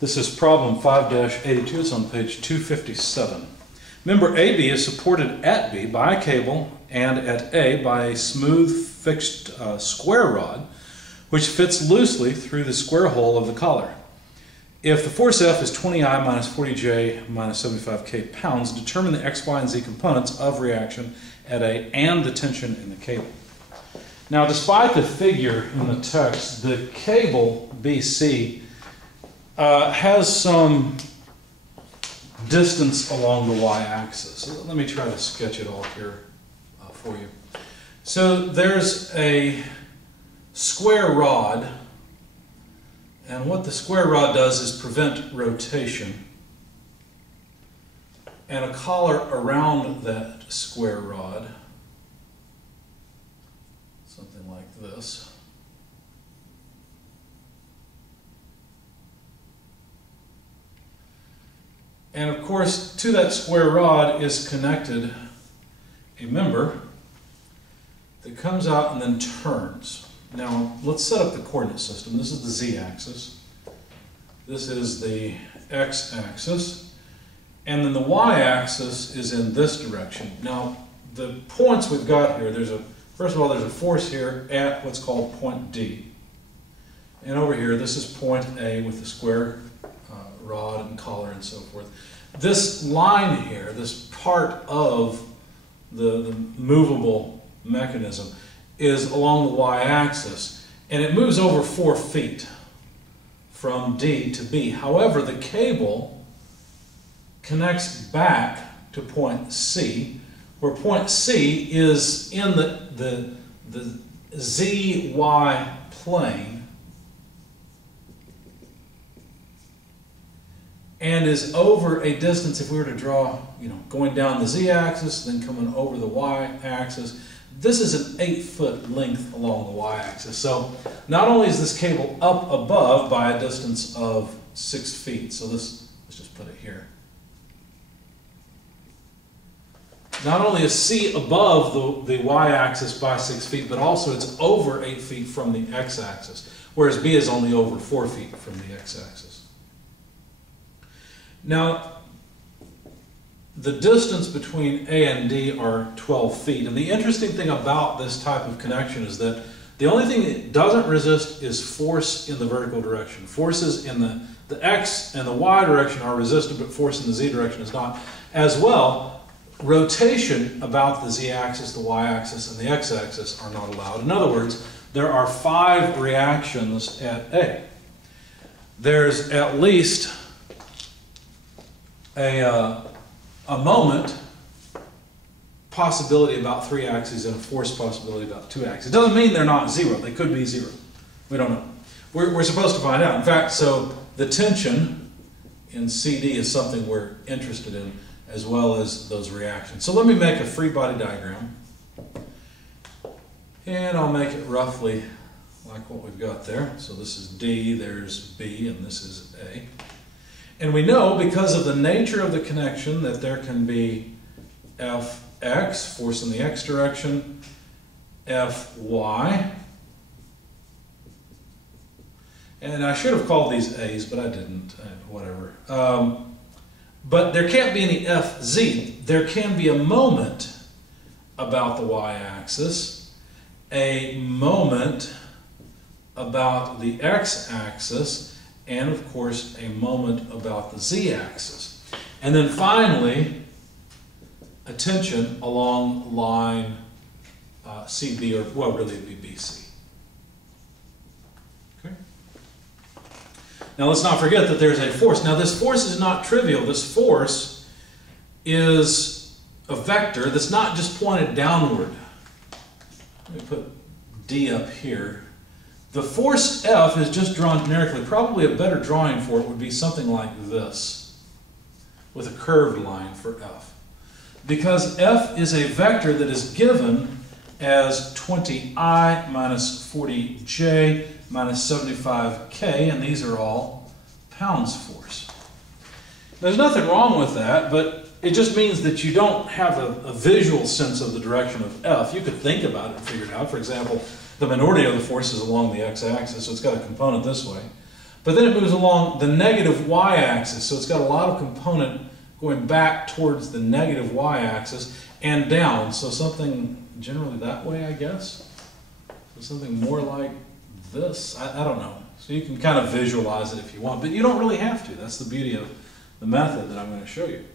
This is problem 5-82. It's on page 257. Member AB is supported at B by a cable and at A by a smooth fixed square rod which fits loosely through the square hole of the collar. If the force F is 20I minus 40J minus 75K pounds, determine the X, Y, and Z components of reaction at A and the tension in the cable. Now, despite the figure in the text, the cable BC has some distance along the y-axis. So let me try to sketch it all here for you. So there's a square rod, and what the square rod does is prevent rotation, and a collar around that square rod, something like this. And of course, to that square rod is connected a member that comes out and then turns. Now, let's set up the coordinate system. This is the z-axis. This is the x-axis. And then the y-axis is in this direction. Now, the points we've got here, first of all, there's a force here at what's called point D. And over here, this is point A with the square rod and collar and so forth. This line here, this part of the movable mechanism, is along the y-axis, and it moves over 4 feet from D to B. However, the cable connects back to point C, where point C is in the ZY plane, and is over a distance, if we were to draw, going down the z-axis, then coming over the y-axis. This is an 8-foot length along the y-axis. So not only is this cable up above by a distance of 6 feet, so let's just put it here. Not only is C above the y-axis by 6 feet, but also it's over 8 feet from the x-axis, whereas B is only over 4 feet from the x-axis. Now, the distance between A and D are 12 feet, and the interesting thing about this type of connection is that the only thing it doesn't resist is force in the vertical direction. Forces in the x and the y direction are resisted, but force in the z direction is not. As well, rotation about the z-axis, the y-axis, and the x-axis are not allowed. In other words, there are 5 reactions at A. There's at least a moment possibility about 3 axes and a force possibility about 2 axes. It doesn't mean they're not 0. They could be 0. We don't know. We're supposed to find out. In fact, so the tension in CD is something we're interested in, as well as those reactions. So let me make a free body diagram, and I'll make it roughly like what we've got there. So this is D, there's B, and this is A. And we know, because of the nature of the connection, that there can be Fx, force in the x direction, Fy, and I should have called these A's, but I didn't, whatever. But there can't be any Fz. There can be a moment about the y-axis, a moment about the x-axis, and of course a moment about the z-axis. And then finally, a tension along line CB, or well, really it would be BC. Okay. Now let's not forget that there's a force. Now this force is not trivial. This force is a vector that's not just pointed downward. Let me put D up here. The force F is just drawn generically. Probably a better drawing for it would be something like this, with a curved line for F. Because F is a vector that is given as 20I minus 40J minus 75K, and these are all pounds force. There's nothing wrong with that, but it just means that you don't have a visual sense of the direction of F. You could think about it and figure it out. For example, the minority of the force is along the x-axis, so it's got a component this way. But then it moves along the negative y-axis, so it's got a lot of component going back towards the negative y-axis and down, so something generally that way, I guess. So something more like this, I don't know. So you can kind of visualize it if you want, but you don't really have to. That's the beauty of the method that I'm going to show you.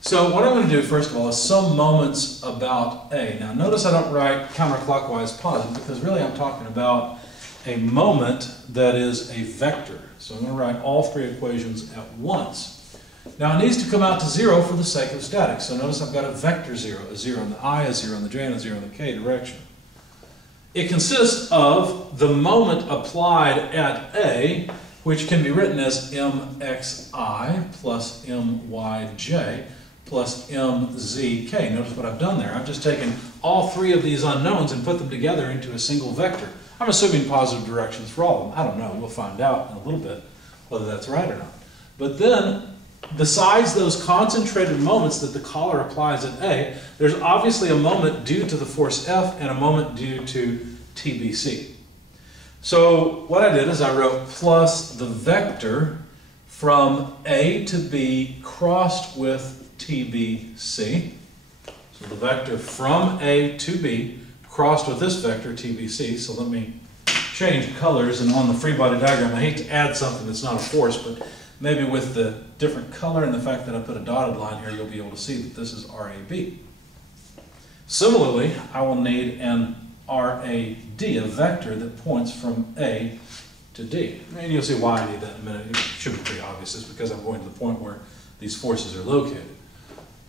So what I'm going to do, first of all, is some moments about A. Now notice I don't write counterclockwise positive, because really I'm talking about a moment that is a vector. So I'm going to write all three equations at once. Now it needs to come out to 0 for the sake of statics. So notice I've got a vector 0, a 0 in the I, a 0 in the J, and a 0 in the K direction. It consists of the moment applied at A, which can be written as mxi plus myj plus mzk. Notice what I've done there. I've just taken all three of these unknowns and put them together into a single vector. I'm assuming positive directions for all of them. I don't know. We'll find out in a little bit whether that's right or not. But then, besides those concentrated moments that the caller applies at A, there's obviously a moment due to the force F and a moment due to TBC. So what I did is I wrote plus the vector from A to B crossed with TBC. So the vector from A to B crossed with this vector, TBC. So let me change colors, and on the free body diagram, I hate to add something that's not a force, but maybe with the different color and the fact that I put a dotted line here, you'll be able to see that this is RAB. Similarly, I will need an RAD, a vector that points from A to D. And you'll see why I need that in a minute. It should be pretty obvious. It's because I'm going to the point where these forces are located.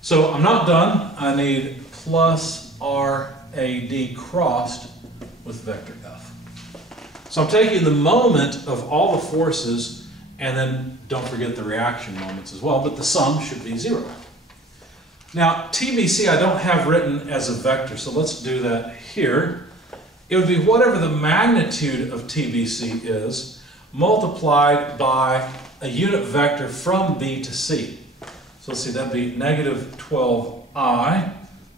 So I'm not done. I need plus RAD crossed with vector F. So I'm taking the moment of all the forces, and then don't forget the reaction moments as well, but the sum should be 0. Now, TBC I don't have written as a vector, so let's do that here. It would be whatever the magnitude of TBC is multiplied by a unit vector from B to C. So let's see, that'd be negative 12I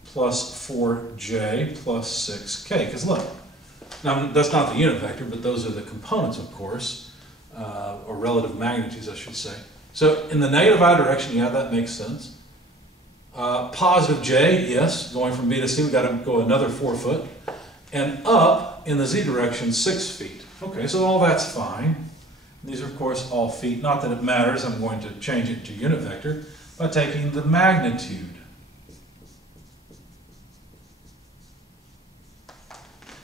plus 4J plus 6K. Because look, now that's not the unit vector, but those are the components, of course, or relative magnitudes, I should say. So in the negative I direction, yeah, that makes sense. Positive J, yes, going from B to C, we've got to go another 4 foot. And up in the Z direction, 6 feet. Okay, so all that's fine. These are, of course, all feet. Not that it matters. I'm going to change it to unit vector by taking the magnitude.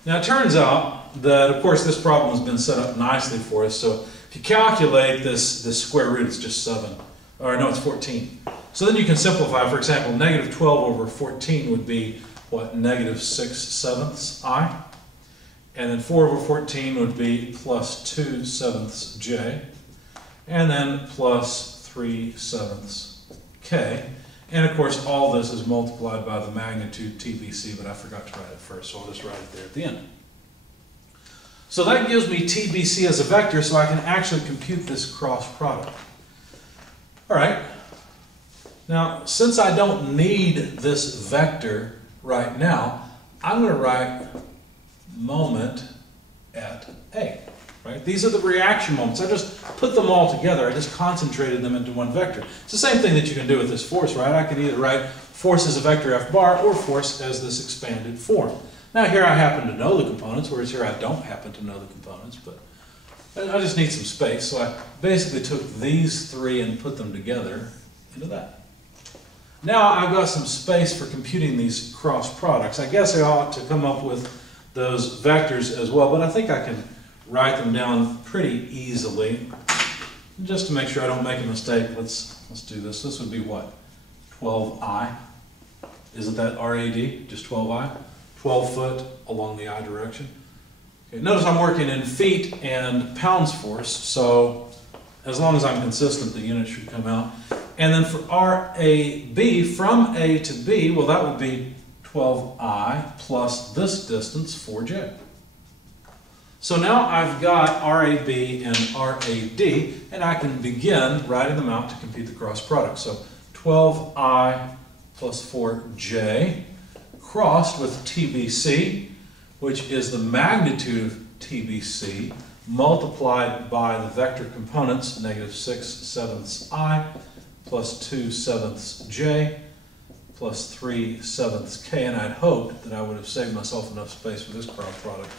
Now, it turns out that, of course, this problem has been set up nicely for us. So if you calculate this square root, it's just 7. Or no, it's 14. So then you can simplify. For example, negative 12 over 14 would be, what, negative 6/7 I? And then 4 over 14 would be plus 2/7 J. And then plus 3/7 K. And of course, all this is multiplied by the magnitude TBC, but I forgot to write it first, so I'll just write it there at the end. So that gives me TBC as a vector, so I can actually compute this cross product. All right. Now, since I don't need this vector right now, I'm going to write moment at A. Right? These are the reaction moments. I just put them all together. I just concentrated them into one vector. It's the same thing that you can do with this force, right? I can either write force as a vector F bar or force as this expanded form. Now here I happen to know the components, whereas here I don't happen to know the components, but I just need some space. So I basically took these three and put them together into that. Now I've got some space for computing these cross products. I guess I ought to come up with those vectors as well, but I think I can write them down pretty easily. Just to make sure I don't make a mistake, let's do this. This would be what? 12I. Isn't that RAD? Just 12I? 12 foot along the I direction. Okay, notice I'm working in feet and pounds force, so as long as I'm consistent, the unit should come out. And then for RAB, from A to B, well, that would be 12I plus this distance, 4J. So now I've got RAB and RAD, and I can begin writing them out to compute the cross product. So 12I plus 4J crossed with TBC, which is the magnitude of TBC, multiplied by the vector components, negative 6/7 I, plus 2/7 j, plus 3/7 k, and I'd hoped that I would have saved myself enough space for this cross product,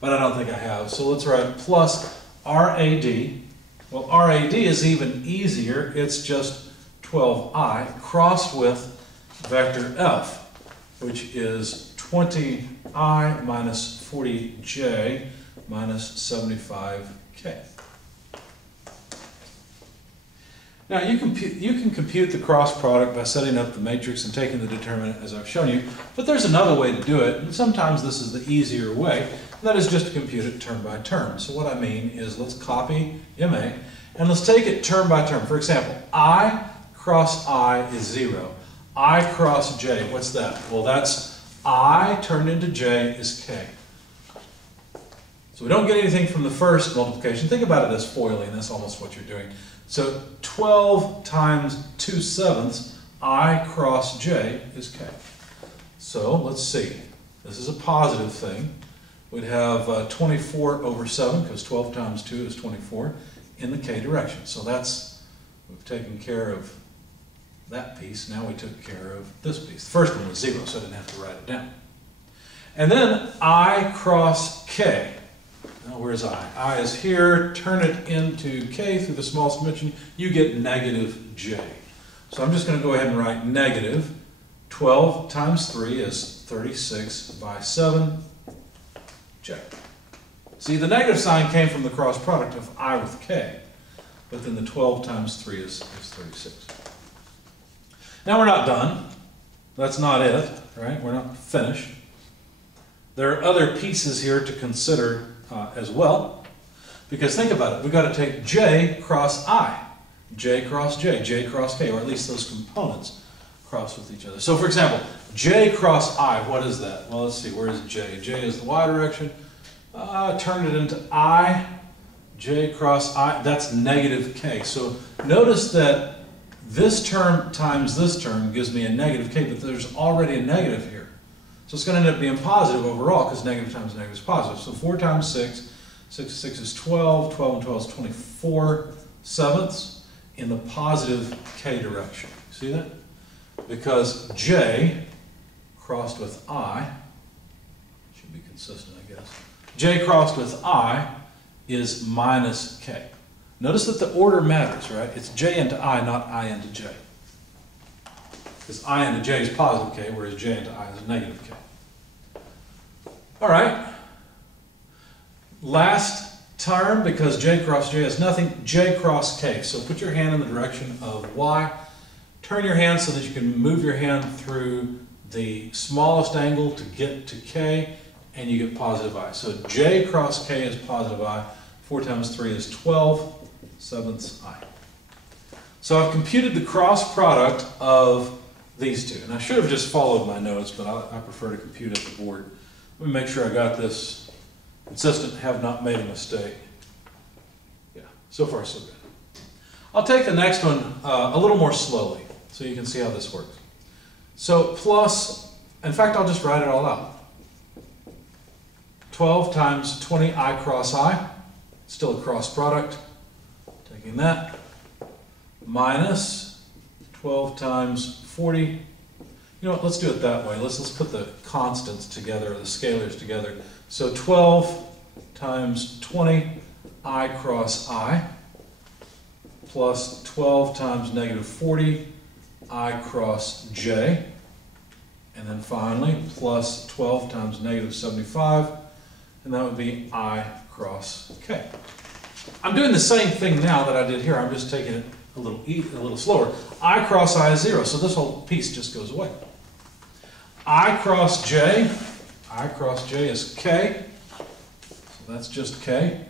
but I don't think I have. So let's write plus RAD. Well, RAD is even easier. It's just 12I crossed with vector F, which is 20I minus 40j minus 75k. Now you can compute the cross product by setting up the matrix and taking the determinant as I've shown you, but there's another way to do it, and sometimes this is the easier way, and that is just to compute it term by term. So what I mean is let's copy MA and let's take it term by term. For example, I cross I is 0. I cross j, what's that? Well, that's I turned into j is k. So we don't get anything from the first multiplication. Think about it as foiling. That's almost what you're doing. So 12 times 2/7 I cross j is k. So let's see. This is a positive thing. We'd have 24 over 7, because 12 times 2 is 24, in the k direction. So we've taken care of that piece. Now we took care of this piece. The first one was 0, so I didn't have to write it down. And then I cross k. Now where's I? I is here. Turn it into k through the small summation. You get negative j. So I'm just going to go ahead and write negative 12 times 3 is 36 by 7 j. See, the negative sign came from the cross product of I with k, but then the 12 times 3 is 36. Now we're not done. That's not it, right? We're not finished. There are other pieces here to consider as well, because think about it. We've got to take j cross I, j cross j cross k, or at least those components cross with each other. So for example, j cross I, what is that? Well, let's see, where is j? J is the y direction. Turn it into I, j cross I, that's negative k. So notice that this term times this term gives me a negative k, but there's already a negative here. So it's going to end up being positive overall, because negative times negative is positive. So 4 times 6, 6 is 12, 12 and 12 is 24/7 in the positive k direction. See that? Because j crossed with I, should be consistent I guess, j crossed with I is minus k. Notice that the order matters, right? It's j into I, not I into j. Because I into j is positive k, whereas j into I is negative k. All right. Last term, because j cross j is nothing, j cross k. So put your hand in the direction of y. Turn your hand so that you can move your hand through the smallest angle to get to k, and you get positive I. So j cross k is positive I. 4 times 3 is 12/7 I. So I've computed the cross product of these two. And I should have just followed my notes, but I prefer to compute at the board. Let me make sure I got this consistent, have not made a mistake. Yeah, so far so good. I'll take the next one a little more slowly so you can see how this works. So plus, in fact, I'll just write it all out. 12 times 20 I cross I, still a cross product, taking that, minus 12 times 40. You know what, let's do it that way. Let's put the constants together, or the scalars together. So 12 times 20 I cross I, plus 12 times negative 40 I cross j, and then finally plus 12 times negative 75, and that would be I cross k. I'm doing the same thing now that I did here. I'm just taking it a little slower. I cross I is 0, so this whole piece just goes away. I cross j is k, so that's just k.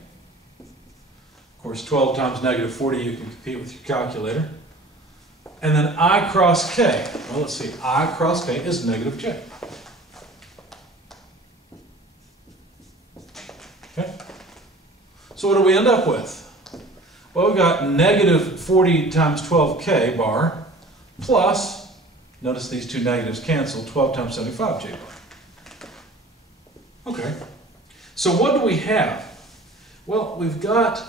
Of course, 12 times negative 40 you can compute with your calculator. And then I cross k, well let's see, I cross k is negative j. Okay. So what do we end up with? Well, we've got negative 40 times 12k bar plus, notice these two negatives cancel, 12 times 75j bar. Okay. So what do we have? Well, we've got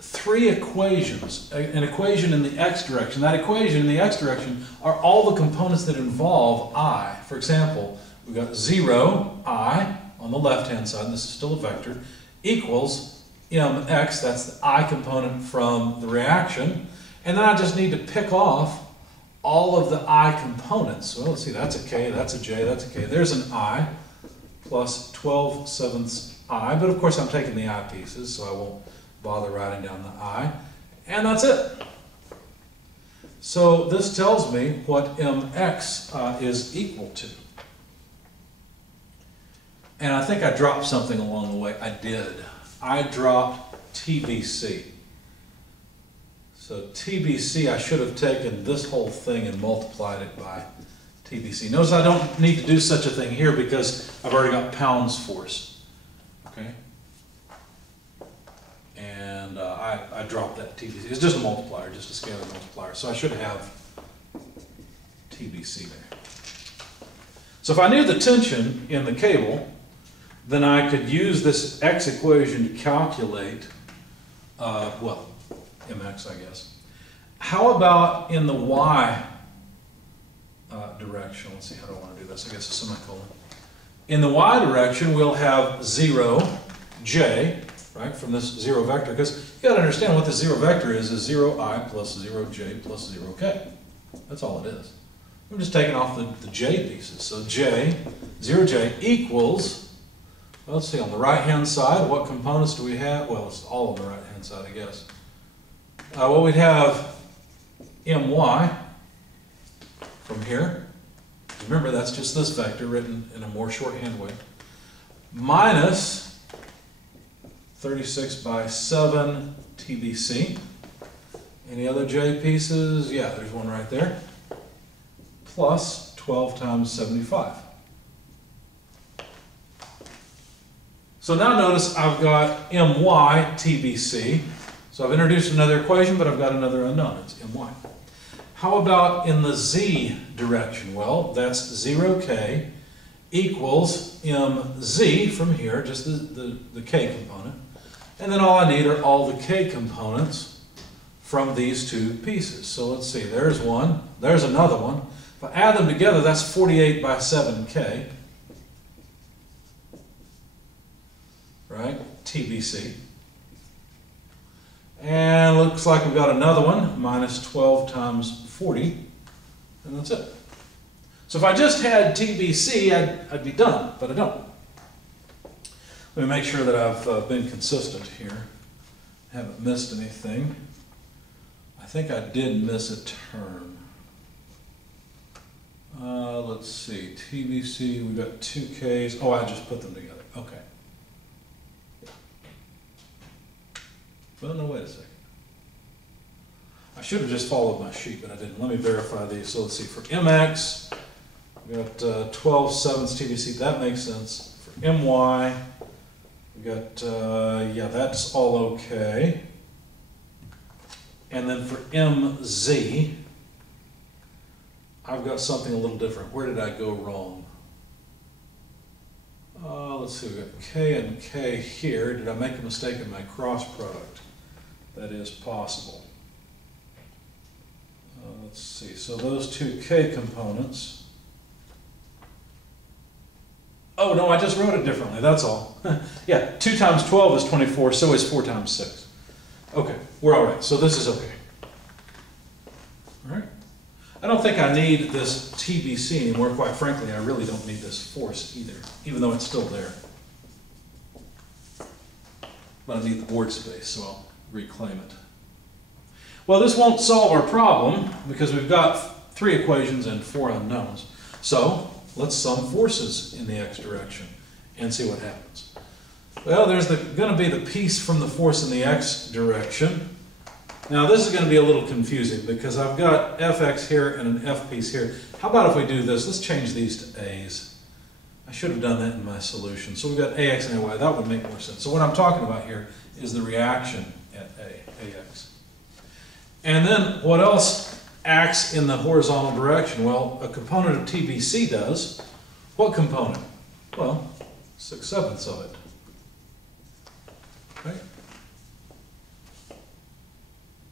three equations. An equation in the x direction. That equation in the x direction are all the components that involve I. For example, we've got 0, I, on the left-hand side, this is still a vector, equals mx, that's the I component from the reaction. And then I just need to pick off all of the I components. Well, let's see, that's a k, that's a j, that's a k. There's an I plus 12/7 I, but of course I'm taking the I pieces, so I won't bother writing down the I. And that's it. So this tells me what mx is equal to. And I think I dropped something along the way. I did. I dropped TBC. So TBC, I should have taken this whole thing and multiplied it by TBC. Notice I don't need to do such a thing here because I've already got pounds force. Okay? And I dropped that TBC. It's just a multiplier, just a scalar multiplier. So I should have TBC there. So if I knew the tension in the cable, then I could use this x equation to calculate, well, mx, I guess. How about in the y direction? Let's see, how do I want to do this? I guess a semicolon. In the y direction, we'll have 0, j, right, from this 0 vector, because you got to understand what this 0 vector is 0i plus 0j plus 0k. That's all it is. I'm just taking off the j pieces. So j, 0j equals, well, let's see, on the right-hand side, what components do we have? Well, it's all on the right-hand side, I guess. Well, we'd have my from here. Remember, that's just this vector written in a more shorthand way. Minus 36/7 TBC. Any other j pieces? Yeah, there's one right there. Plus 12 times 75. So now notice I've got my TBC. So I've introduced another equation, but I've got another unknown. It's my. How about in the z direction? Well, that's 0k equals mz from here, just the k component. And then all I need are all the k components from these two pieces. So let's see, there's one, there's another one. If I add them together, that's 48/7k. Right? TBC. And looks like we've got another one, minus 12 times 40, and that's it. So if I just had TBC, I'd be done, but I don't. Let me make sure that I've been consistent here. Haven't missed anything. I think I did miss a term. Let's see, TBC, we've got 2 Ks. Oh, I just put them together. Okay. Well, no, wait a second. I should have just followed my sheet, but I didn't. Let me verify these. So let's see, for mx, we got 12/7 TBC. That makes sense. For my, we got, yeah, that's all okay. And then for mz, I've got something a little different. Where did I go wrong? Let's see, we've got k and k here. Did I make a mistake in my cross product? That is possible. Let's see, so those two k components. Oh no, I just wrote it differently, that's all. Yeah, 2 times 12 is 24, so is 4 times 6. Okay, we're all right, so this is okay. All right. I don't think I need this TBC anymore, quite frankly. I really don't need this force either, even though it's still there. But I need the board space, so I'll reclaim it. Well, this won't solve our problem because we've got 3 equations and 4 unknowns. So let's sum forces in the x direction and see what happens. Well, there's going to be the piece from the force in the x direction. Now this is going to be a little confusing because I've got fx here and an f piece here. How about if we do this? Let's change these to a's. I should have done that in my solution. So we've got ax and ay. That would make more sense. So what I'm talking about here is the reaction at ax. And then what else acts in the horizontal direction? Well, a component of TBC does. What component? Well, 6/7 of it. right?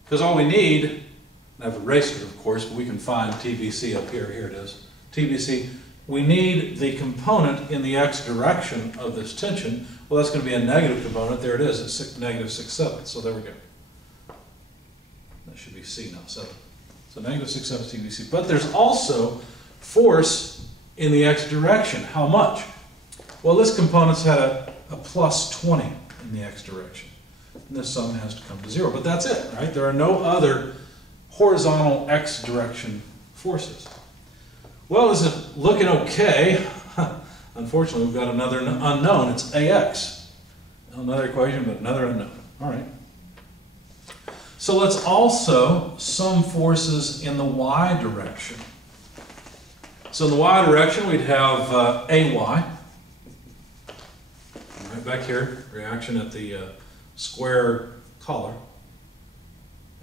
Because all we need, I've erased it of course, but we can find TBC up here. Here it is. TBC. We need the component in the x direction of this tension. Well, that's going to be a negative component. There it is. It's negative 6/7. So there we go. That should be C now, 7. So negative 6/7 TBC. But there's also force in the x direction. How much? Well, this component's had a plus 20 in the x direction. And this sum has to come to 0. But that's it, right? There are no other horizontal x direction forces. Well, is it looking okay? Unfortunately, we've got another unknown. It's AX. Another equation, but another unknown. All right. So let's also sum forces in the y direction. So in the y direction, we'd have AY. Right back here, reaction at the square collar.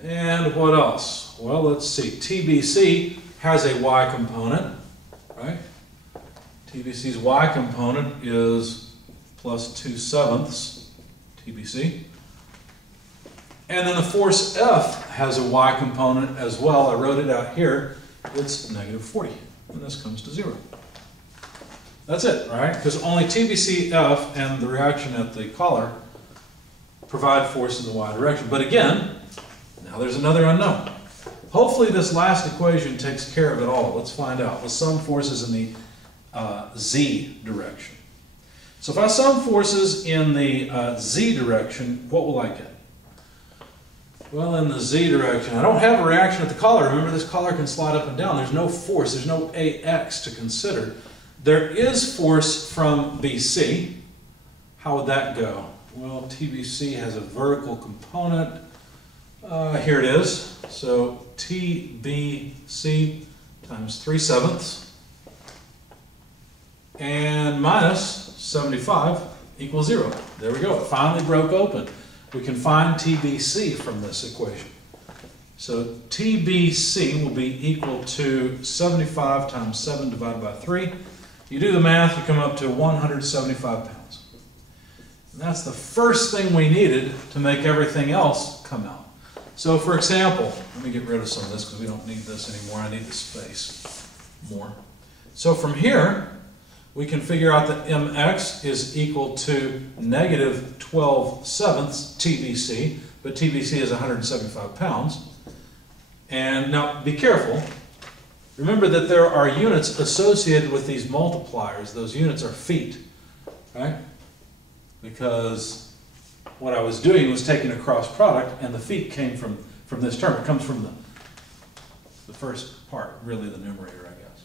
And what else? Well, let's see. TBC has a y component, right? TBC's y component is plus 2/7 TBC. And then the force F has a y component as well. I wrote it out here. It's negative 40. And this comes to 0. That's it, right? Because only TBC-F and the reaction at the collar provide force in the y direction. But again, now there's another unknown. Hopefully this last equation takes care of it all. Let's find out. Let's sum forces in the z direction. So if I sum forces in the z direction, what will I get? Well, in the z direction, I don't have a reaction at the collar. Remember, this collar can slide up and down. There's no force. There's no AX to consider. There is force from BC. How would that go? Well, TBC has a vertical component. Here it is. So TBC times 3/7 and minus 75 equals 0. There we go. It finally broke open. We can find TBC from this equation. So TBC will be equal to 75 times 7 divided by 3. You do the math, you come up to 175 pounds. And that's the first thing we needed to make everything else come out. So for example, let me get rid of some of this because we don't need this anymore. I need the space more. So from here, we can figure out that mx is equal to negative 12/7 TBC, but TBC is 175 pounds. And now be careful. Remember that there are units associated with these multipliers. Those units are feet, right? Because what I was doing was taking a cross product, and the feet came from this term. It comes from the first part, really the numerator, I guess.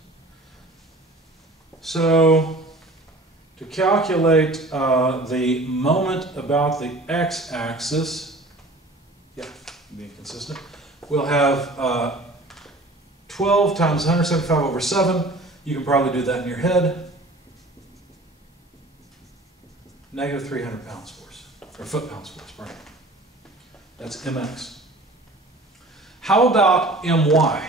So to calculate the moment about the x-axis, being consistent, we'll have 12 times 175 over 7. You can probably do that in your head. Negative 300 pounds force, or foot-pounds force, pardon. That's mx. How about my?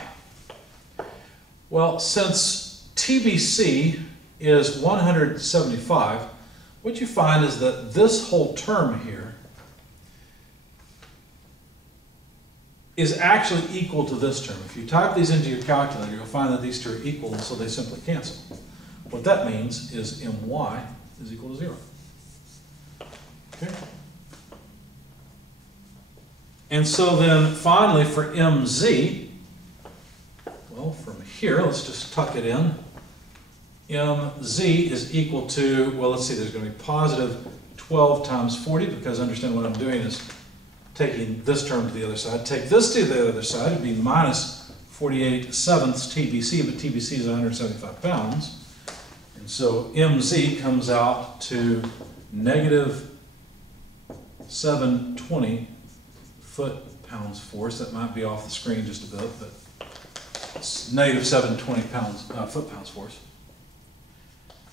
Well, since TBC is 175, what you find is that this whole term here is actually equal to this term. If you type these into your calculator, you'll find that these two are equal, and so they simply cancel. What that means is my is equal to 0. Okay. And so then finally for mz, well, from here, let's just tuck it in. mz is equal to, well, let's see, there's going to be positive 12 times 40, because understand what I'm doing is taking this term to the other side. Take this to the other side, it'd be minus 48/7 TBC, but TBC is 175 pounds. And so mz comes out to negative 720 foot-pounds force. That might be off the screen just a bit, but it's negative 720 foot-pounds force.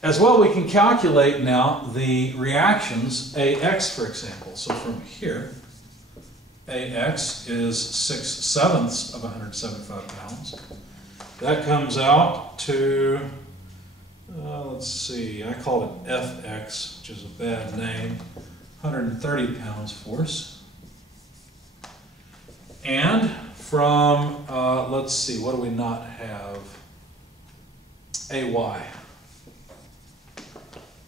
As well, we can calculate now the reactions, AX, for example. So from here, AX is 6/7 of 175 pounds. That comes out to, let's see, I call it FX, which is a bad name. 130 pounds force. And from, let's see, what do we not have? AY.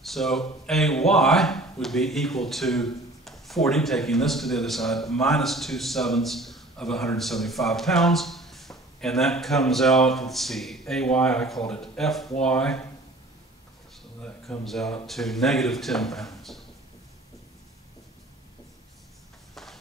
So AY would be equal to 40, taking this to the other side, minus 2/7 of 175 pounds. And that comes out, let's see, AY, I called it FY. So that comes out to negative 10 pounds.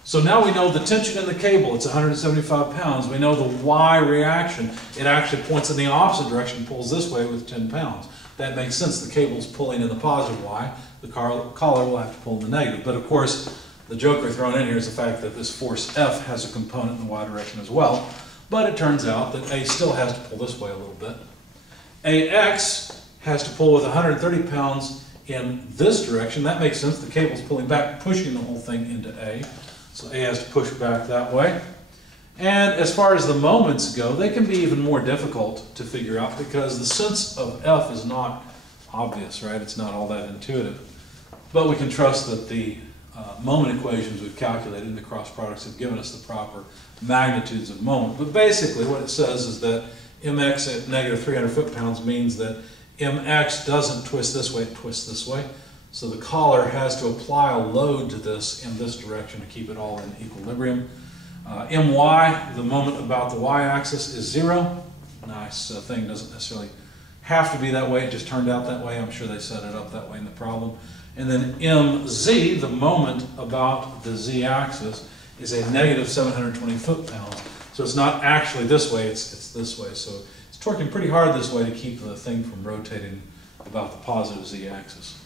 So now we know the tension in the cable, it's 175 pounds. We know the Y reaction, it actually points in the opposite direction, pulls this way with 10 pounds. That makes sense, the cable's pulling in the positive Y, the collar will have to pull in the negative. But of course, the joker thrown in here is the fact that this force F has a component in the Y direction as well. But it turns out that A still has to pull this way a little bit. AX has to pull with 130 pounds in this direction. That makes sense, the cable's pulling back, pushing the whole thing into A. So A has to push back that way. And as far as the moments go, they can be even more difficult to figure out because the sense of F is not obvious, right? It's not all that intuitive. But we can trust that the moment equations we've calculated and the cross products have given us the proper magnitudes of moment. But basically what it says is that mx at negative 300 foot-pounds means that mx doesn't twist this way, it twists this way. So the collar has to apply a load to this in this direction to keep it all in equilibrium. My, the moment about the y-axis, is 0. Nice thing, doesn't necessarily have to be that way, it just turned out that way. I'm sure they set it up that way in the problem. And then mz, the moment about the z-axis, is a negative 720 foot-pounds. So it's not actually this way, it's this way. So it's torquing pretty hard this way to keep the thing from rotating about the positive z-axis.